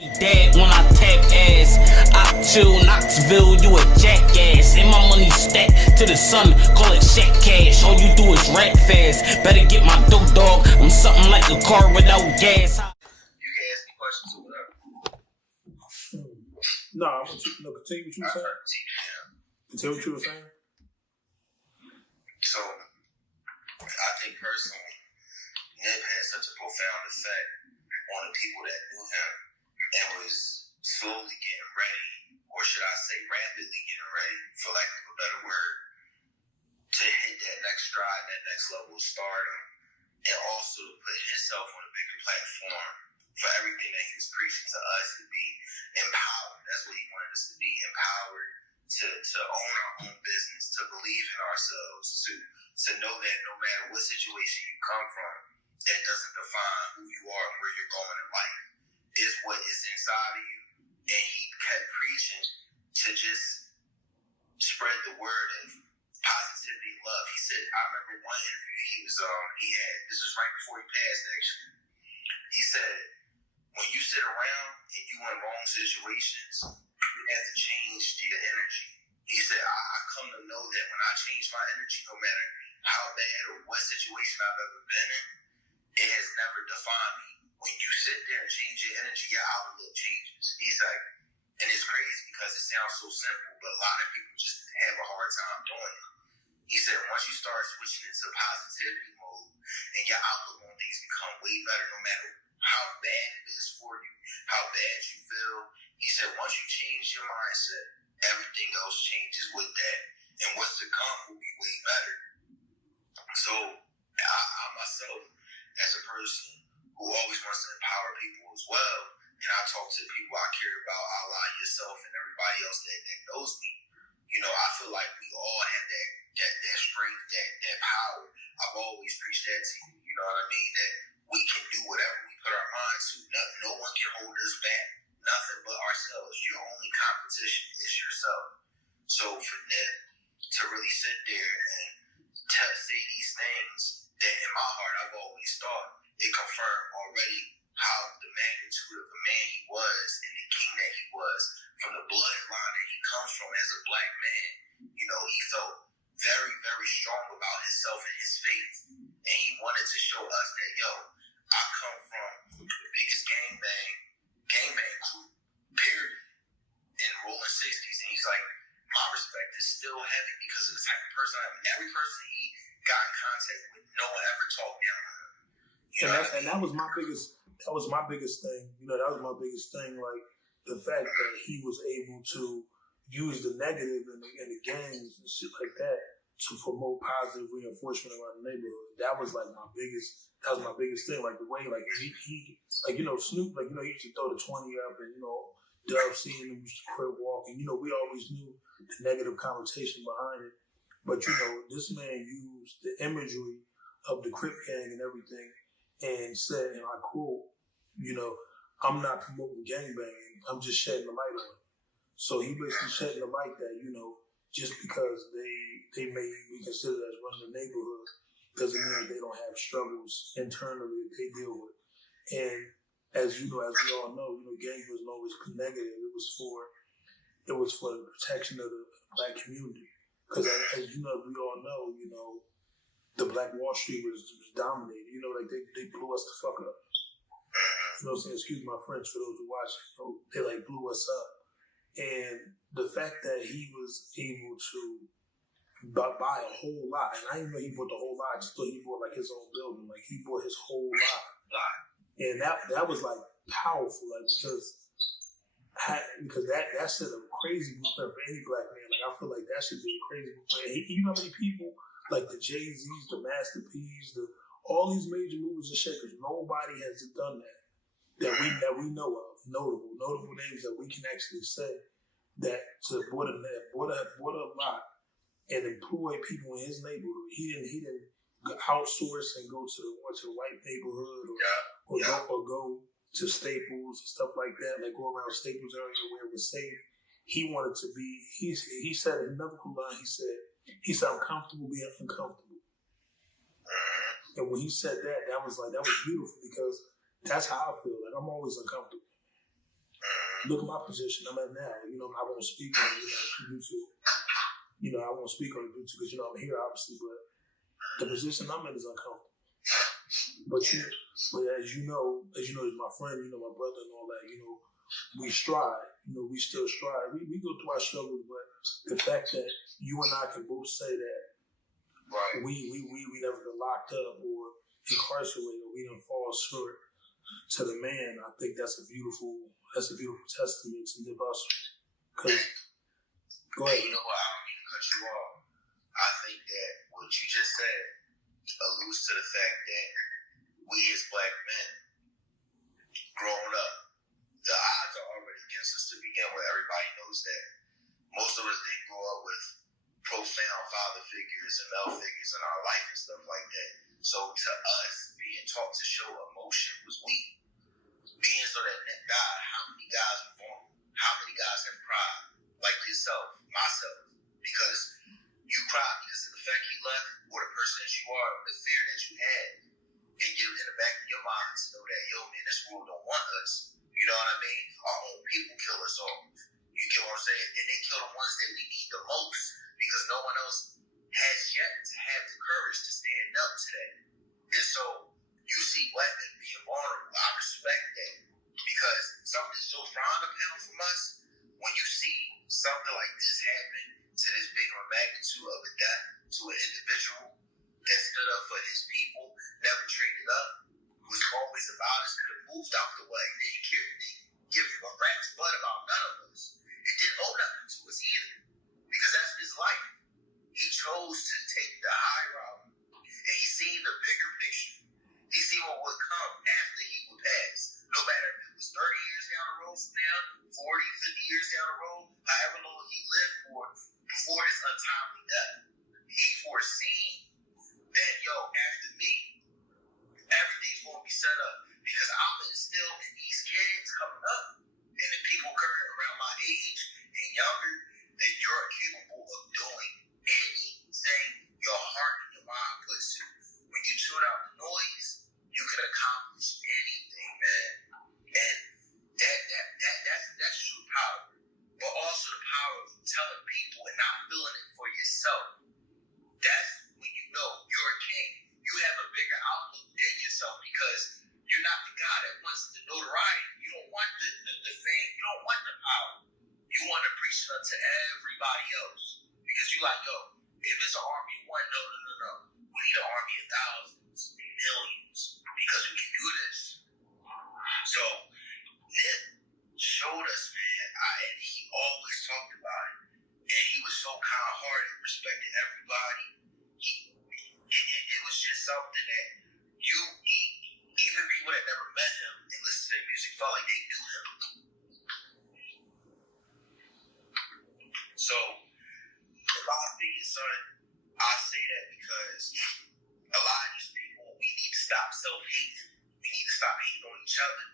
Dad, when I tap ass, I chill Knoxville, you a jackass. And my money stacked to the sun, call it Shaq cash. All you do is rap fast. Better get my dope, dog. I'm something like a car without gas. You can ask me questions or whatever. No, I want you to continue what you were saying. Continue what you were saying. So, I think personally, Nip had such a profound effect on the people that knew him and was slowly getting ready, or should I say rapidly getting ready, for lack of a better word, to hit that next stride, that next level of stardom, and also to put himself on a bigger platform for everything that he was preaching to us, to be empowered. That's what he wanted us to be, empowered to own our own business, to believe in ourselves, to know that no matter what situation you come from, that doesn't define who you are and where you're going in life. Is what is inside of you. And he kept preaching to just spread the word of positivity and love. He said, I remember one interview he had, this was right before he passed actually. He said, when you sit around and you in wrong situations, you have to change your energy. He said, I come to know that when I change my energy, no matter how bad or what situation I've ever been in, it has never defined me. When you sit there and change your energy, your outlook changes. He's like, and it's crazy because it sounds so simple, but a lot of people just have a hard time doing it. He said, once you start switching into positivity mode and your outlook on things become way better, no matter how bad it is for you, how bad you feel. He said, once you change your mindset, everything else changes with that. And what's to come will be way better. So, I myself, as a person who always wants to empower people as well, and I talk to people I care about, Allah, yourself, and everybody else that knows me. You know, I feel like we all have that strength, that power. I've always preached that to you. You know what I mean? That we can do whatever we put our minds to. No one can hold us back. Nothing but ourselves. Your only competition is yourself. So for Nip to really sit there and say these things that in my heart I've always thought, it confirmed already how the magnitude of the man he was and the king that he was, from the bloodline that he comes from as a black man. You know, he felt very, very strong about himself and his faith. And he wanted to show us that, yo, I come from the biggest gangbang crew, period, in rolling 60s. And he's like, my respect is still heavy because of the type of person I am. Every person he got in contact with, no one ever talked down on him. And that was my biggest. That was my biggest thing. You know, that was my biggest thing. Like the fact that he was able to use the negative in the gangs and shit like that to promote positive reinforcement around the neighborhood. That was like my biggest. That was my biggest thing. Like the way, like he like, you know, Snoop, like, you know, he used to throw the 20 up, and, you know, Dub seeing him used to crib walking. You know, we always knew the negative connotation behind it. But, you know, this man used the imagery of the Crip gang and everything, and said, and I quote, you know, I'm not promoting gangbanging, I'm just shedding the light on it. So he basically shedding the light that, you know, just because they may be considered as running the neighborhood doesn't mean that they don't have struggles internally that they deal with. And as you know, as we all know, you know, gang wasn't always negative. It was for the protection of the black community. Because as you know, we all know, you know, the Black Wall Street was dominated. You know, like they blew us the fuck up. You know what I'm saying? Excuse my French for those who watch. You know, they like blew us up. And the fact that he was able to buy a whole lot, and I didn't know he bought the whole lot. I just thought he bought like his own building. Like he bought his whole lot. And that was like powerful, like because that set a crazy blueprint for any black man. Like I feel like that should be a crazy blueprint. You know how many people, like the Jay-Z's, the Master P's, all these major movers and shakers, nobody has done that we know of. Notable names that we can actually say that to bought a lot and employ people in his neighborhood. He didn't outsource and go to the white neighborhood or go to Staples and stuff like that. Like go around Staples area where it was safe. He wanted to be. He said in another line. He said, I'm comfortable being uncomfortable. And when he said that was beautiful because that's how I feel. Like I'm always uncomfortable. Look at my position I'm at now. You know, I won't speak on it YouTube. You know, I won't speak on it due to because, you know, I'm here, obviously, but the position I'm in is uncomfortable. But as you know, as my friend, you know, my brother and all that, you know, we strive. You know, we still strive. We go through our struggles, but the fact that you and I can both say that we never been locked up or incarcerated, or we didn't fall short to the man, I think that's a beautiful testament to Nip HUSSLE. Cause, go ahead. You know what? I don't mean to cut you off. I think that what you just said alludes to the fact that we as black men, growing up, the odds are already against us to begin with. Everybody knows that. Most of us didn't grow up with profound father figures and male figures in our life and stuff like that. So to us, being taught to show emotion was weak. Being so that God, how many guys are vulnerable? How many guys have cried? Like yourself, myself. Because you cried because of the fact he left, or the person that you are, the fear that you had, and you in the back of your mind to know that, yo, man, this world don't want us. You know what I mean? Our own people kill us off. You get what I'm saying? And they kill the ones that we need the most because no one else has yet to have the courage to stand up to that. And so you see black men being vulnerable. I respect that because something so frowned upon from us. When you see something like this happen to this bigger magnitude of a death to an individual that stood up for his people, never traded up, was always about us, could have moved out the way, didn't give a rat's butt about none of us, and didn't owe nothing to us either, because that's his life. He chose to take the high route, and he seen the bigger picture. He seen what would come after he would pass, no matter if it was 30 years down the road from now, 40, 50 years down the road, however long he lived for before his untimely death. He foreseen that, yo, after me, everything's going to be set up because I'm instilling these kids coming up and the people current around my age and younger that you're capable of doing anything your heart and your mind puts to. When you tune out the noise, you can accomplish anything, man. And that's true power. But also the power of telling people and not feeling it for yourself. That's when you know you're a king. You have a bigger outlook than yourself because you're not the guy that wants the notoriety. You don't want the fame. You don't want the power. You want to preach it unto everybody else. Because you like, yo, if it's an army of one, no. We need an army of thousands, millions, because we can do this. So, Nip showed us, man, and he always talked about it. And he was so kind-hearted, respected everybody. It was just something that even people that never met him and listened to their music felt like they knew him. So, in my opinion, son, I say that because a lot of these people, we need to stop self-hating. We need to stop hating on each other.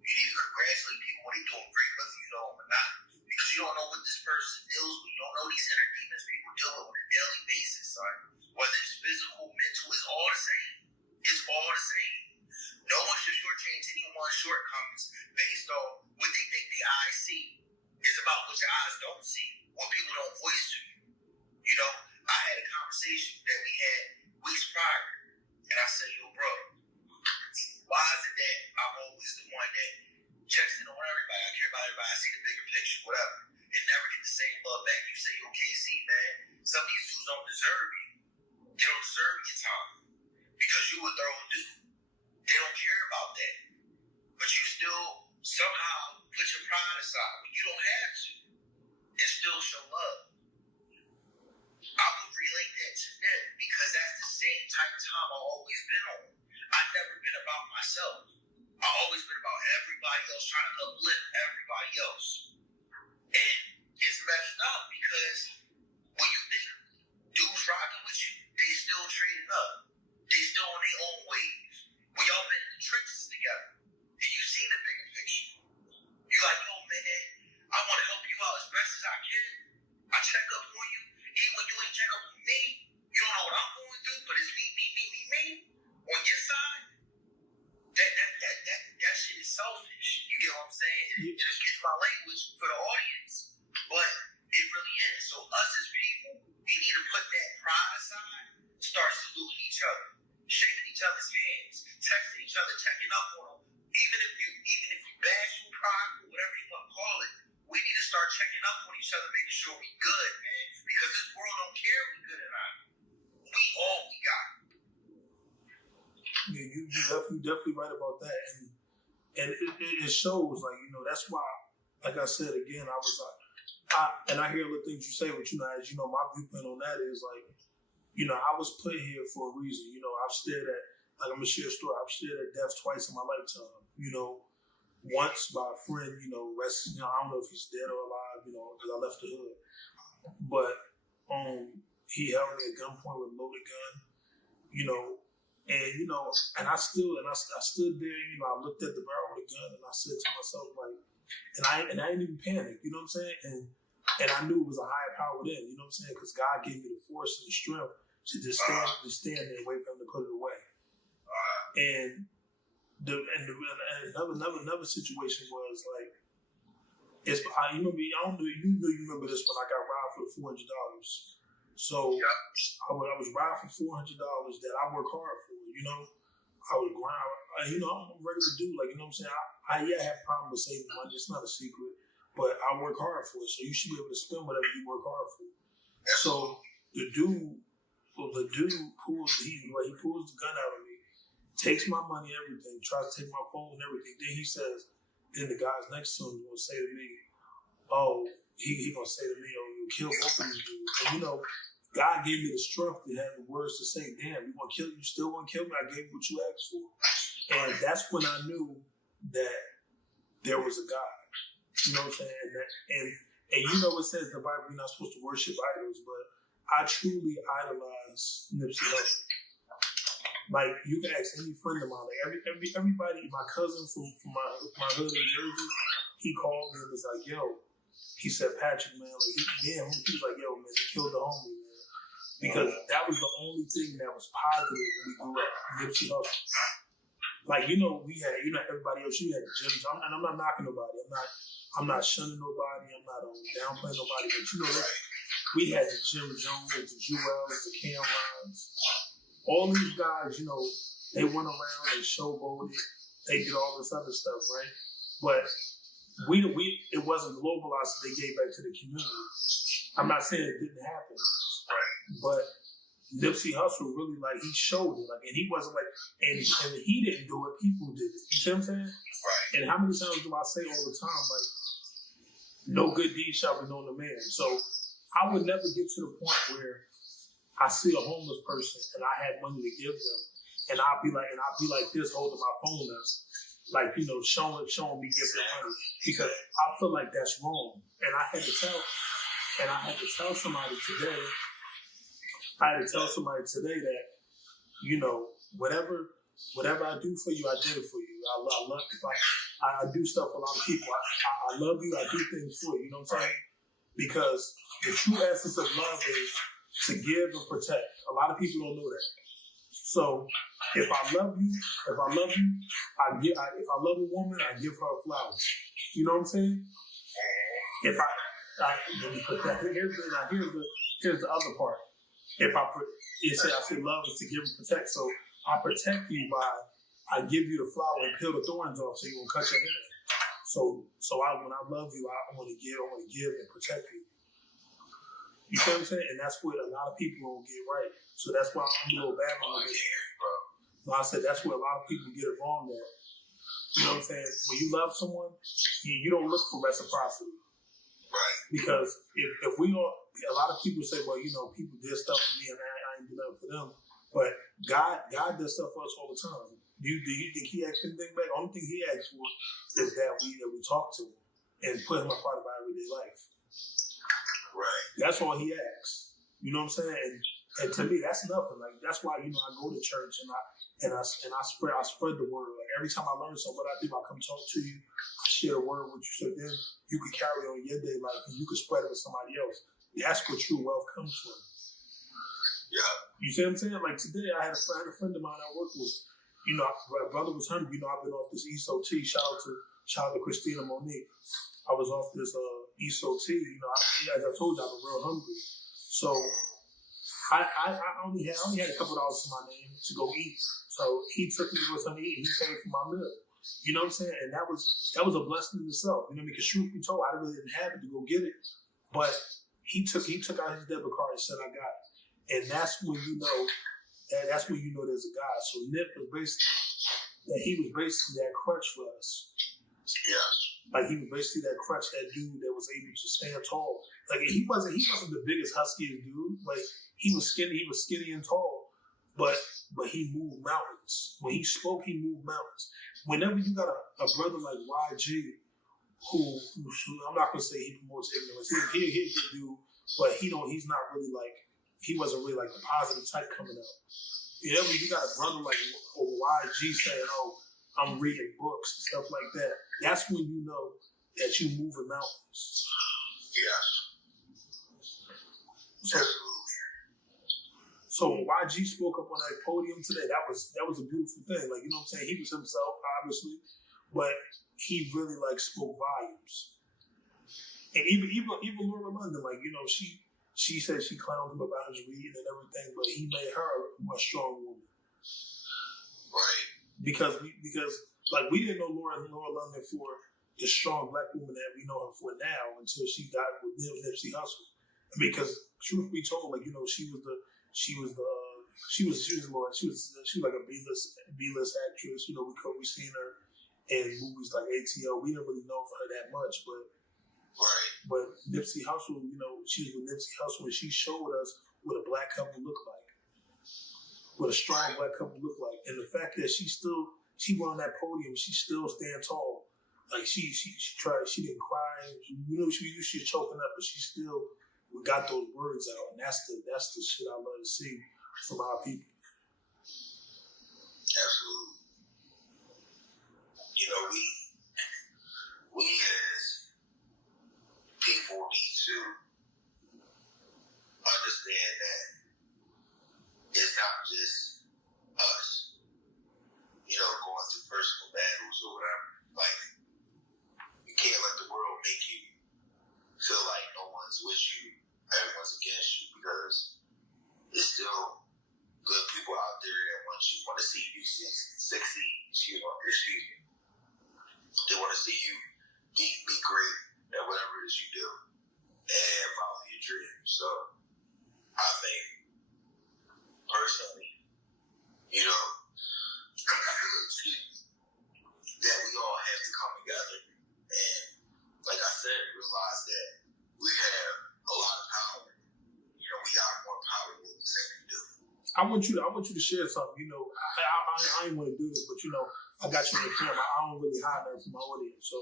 You need to congratulate people when they're doing great, whether you know them or not. Because you don't know what this person deals with. You don't know these inner demons people deal with on a daily basis, son. Whether it's physical, mental, it's all the same. It's all the same. No one should shortchange anyone's shortcomings based on what they think their eyes see. It's about what your eyes don't see, what people don't voice to you. You know, I had a conversation that we had weeks prior, and I said, yo, bro, why is it that I'm always the one that checks in on everybody? I care about everybody. I see the bigger picture, whatever, and never get the same love back. You say, yo, KC, man, some of these dudes don't deserve you. They don't deserve your time because you a thorough dude. They don't care about that. But you still somehow put your pride aside when you don't have to and still show love. I would relate that to Nip because that's the same type of time I've always been on. I've never been about myself. I've always been about everybody else, trying to uplift everybody else. And it's messed up because when you think dudes rocking with you, they still trading up. They still on their own waves. When y'all been in the trenches together, and you see the bigger picture. You're like, yo, man, I want to help you out as best as I can. I check up on you. Even when you ain't check up on me, you don't know what I'm going through, but it's me. On your side, that shit is selfish. You get what I'm saying? It just gets my language for the audience, but it really is. So us as people, we need to put that pride aside, start saluting each other, shaking each other's hands, texting each other, checking up on them. Even if you bashful, prideful, whatever you want to call it, we need to start checking up on each other, making sure we good, man. Because this world don't care if we good or not. We all we got. Yeah, you definitely right about that, and it shows, like, you know, that's why, like I said again, I was like, I hear the things you say, but you know, as you know, my viewpoint on that is like, you know, I was put here for a reason. You know, I've stared at, like, I'm gonna share a story. I've stared at death twice in my lifetime. You know, once by a friend, you know, I don't know if he's dead or alive, you know, because I left the hood, but he held me at gunpoint with a loaded gun, you know. And, you know, and I stood there, you know, I looked at the barrel of the gun and I said to myself, like, and I didn't even panic, you know what I'm saying? And I knew it was a higher power within, you know what I'm saying? Because God gave me the force and the strength to just stand there and wait for him to put it away. And another situation was like, you remember this when I got robbed for $400. So I was robbed for $400 that I work hard for, you know. I was grind, you know, I'm a regular dude, like, you know what I'm saying. I have problems with saving money. It's not a secret, but I work hard for it. So you should be able to spend whatever you work hard for. So the dude pulls the gun out of me, takes my money, everything, tries to take my phone and everything. Then the guys next to him is gonna say to me, "Oh, he gonna say to me, oh, you kill both of these dudes." And you know, God gave me the strength to have the words to say, "Damn, you want to kill? You still want to kill me? I gave you what you asked for." And that's when I knew that there was a God. You know what I'm saying? And you know, it says in the Bible you're not supposed to worship idols, but I truly idolize Nipsey Hussle. Like, you can ask any friend of mine, like everybody, my cousin from my hood in Jersey, he called me and was like, "Yo," he said, "Patrick, man, like, he was like, yo, man, they killed the homie, man." Because that was the only thing that was positive when we grew up, Nipsey Hussle. Like, you know, we had, you know, everybody else, you had the gyms, and I'm not knocking nobody. I'm not shunning nobody. I'm not downplaying nobody. But, you know, we had the Jim Jones, the Jewels, the Camrons. All these guys, you know, they went around, they showboated, they did all this other stuff, right? But it wasn't globalized, so they gave back to the community. I'm not saying it didn't happen, but Nipsey Hussle really, like, he showed it, like, and he wasn't like, and he didn't do it, people did it. You see what I'm saying? Right. And how many times do I say all the time, like, no good deed shall be known to man. So I would never get to the point where I see a homeless person and I had money to give them, and I'll be like this, holding my phone up, like, you know, showing me giving money, because I feel like that's wrong. And I had to tell somebody today. That, you know, whatever I do for you, I did it for you. I do stuff for a lot of people. I love you. I do things for you. You know what I'm saying? Because the true essence of love is to give and protect. A lot of people don't know that. So if I love you, if I love a woman, I give her a flower. You know what I'm saying? Let me put that. Here's the other part. I say love is to give and protect. So I protect you by, I give you the flower and peel the thorns off so you won't cut your hair. So when I love you, I want to give and protect you. You know what I'm saying? And that's what a lot of people don't get right. So that's why I'm a little bad on it. So I said that's where a lot of people get it wrong at. You know what I'm saying? When you love someone, you don't look for reciprocity. Right. Because if we don't, a lot of people say, well, you know, people did stuff for me and I ain't do nothing for them. But God does stuff for us all the time. Do you think he asked anything back? The only thing he asked for is that we talk to him and put him a part of our everyday life. Right. That's all he asks. You know what I'm saying? And to me, that's nothing. Like, that's why, you know, I go to church and I spread the word. Like, every time I learn something, what I do, I come talk to you, I share the word with you, so then you can carry on your day life and you can spread it with somebody else. That's where true wealth comes from. Yeah. You see what I'm saying? Like, today I had a friend of mine I work with. You know, my brother was hungry. You know, I've been off this ESOT. Shout Shout out to Christina Monique. I was off this ESO tea. You know, as I told you, I'm real hungry. So I only had a couple dollars to my name to go eat. So he took me to go something to eat. He paid for my meal. You know what I'm saying? And that was a blessing in itself. You know, because truth be told, I really didn't have it to go get it. But he took out his debit card and said, I got it. And that's when you know there's a God. So Nip was basically that crutch for us. Yes. Like he was basically that crutch, that dude that was able to stand tall. Like he wasn't the biggest, huskiest dude. Like he was skinny and tall, but he moved mountains. When he spoke, he moved mountains. Whenever you got a brother like YG, who I'm not gonna say he promotes ignorance. He's a good dude, but he wasn't really like the positive type coming up. Whenever you got a brother like YG saying, "Oh, I'm reading books and stuff like that," that's when you know that you moving mountains. Yes. So when YG spoke up on that podium today, that was a beautiful thing. Like, you know what I'm saying? He was himself, obviously, but he really like spoke volumes. And even Laura London, like, you know, she said she clowned him about his reading and everything, but he made her a strong woman. Right. Because like we didn't know Laura London for the strong black woman that we know her for now until she got with Nipsey Hussle. Because truth be told, like, you know, she was like a B-list actress. You know, we seen her in movies like ATL. We didn't really know for her that much, but Nipsey Hussle, you know, she was with Nipsey Hussle and she showed us what a black couple look like, what a strong black couple look like, and the fact that she went on that podium, she still stand tall. Like she tried, she didn't cry. You know, she was choking up, but she still got those words out, and that's the shit I love to see from our people. Absolutely. You know, we as people need to understand that it's not just us, you know, going through personal battles or whatever. Like, you can't let the world make you feel like no one's with you, everyone's against you, because there's still good people out there that want to see you succeed. They want to see you be great at whatever it is you do and follow your dreams. So I think personally, you know, that we all have to come together and, like I said, realize that we have a lot of power. You know, we got more power than we think we do. I want you to share something. You know, I ain't want to do this, but you know, I got you on the camera. I don't really hide that from my audience. So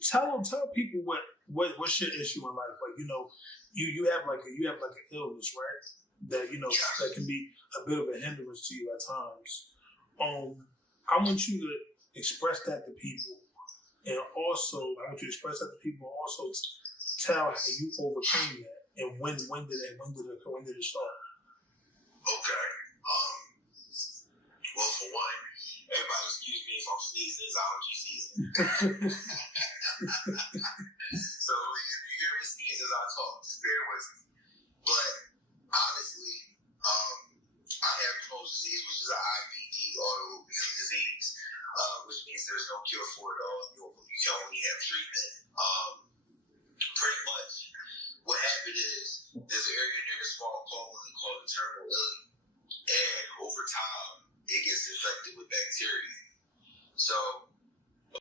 tell people what's your issue in life. Like, you know, you have like an illness, right? That, you know, that can be a bit of a hindrance to you at times. I want you to express that to people, and also I want you to express that to people, and also tell how you overcame that, and when did it start? Okay. Well, for one, everybody excuse me if I'm sneezing. It's allergy season. So if you hear me sneeze as I talk, just bear with me. But honestly, I have Crohn's disease, which is an IBD, autoimmune disease, which means there's no cure for it all. You can only have treatment. Pretty much what happened is there's an area near the small colon called the terminal ileum, and over time it gets infected with bacteria. So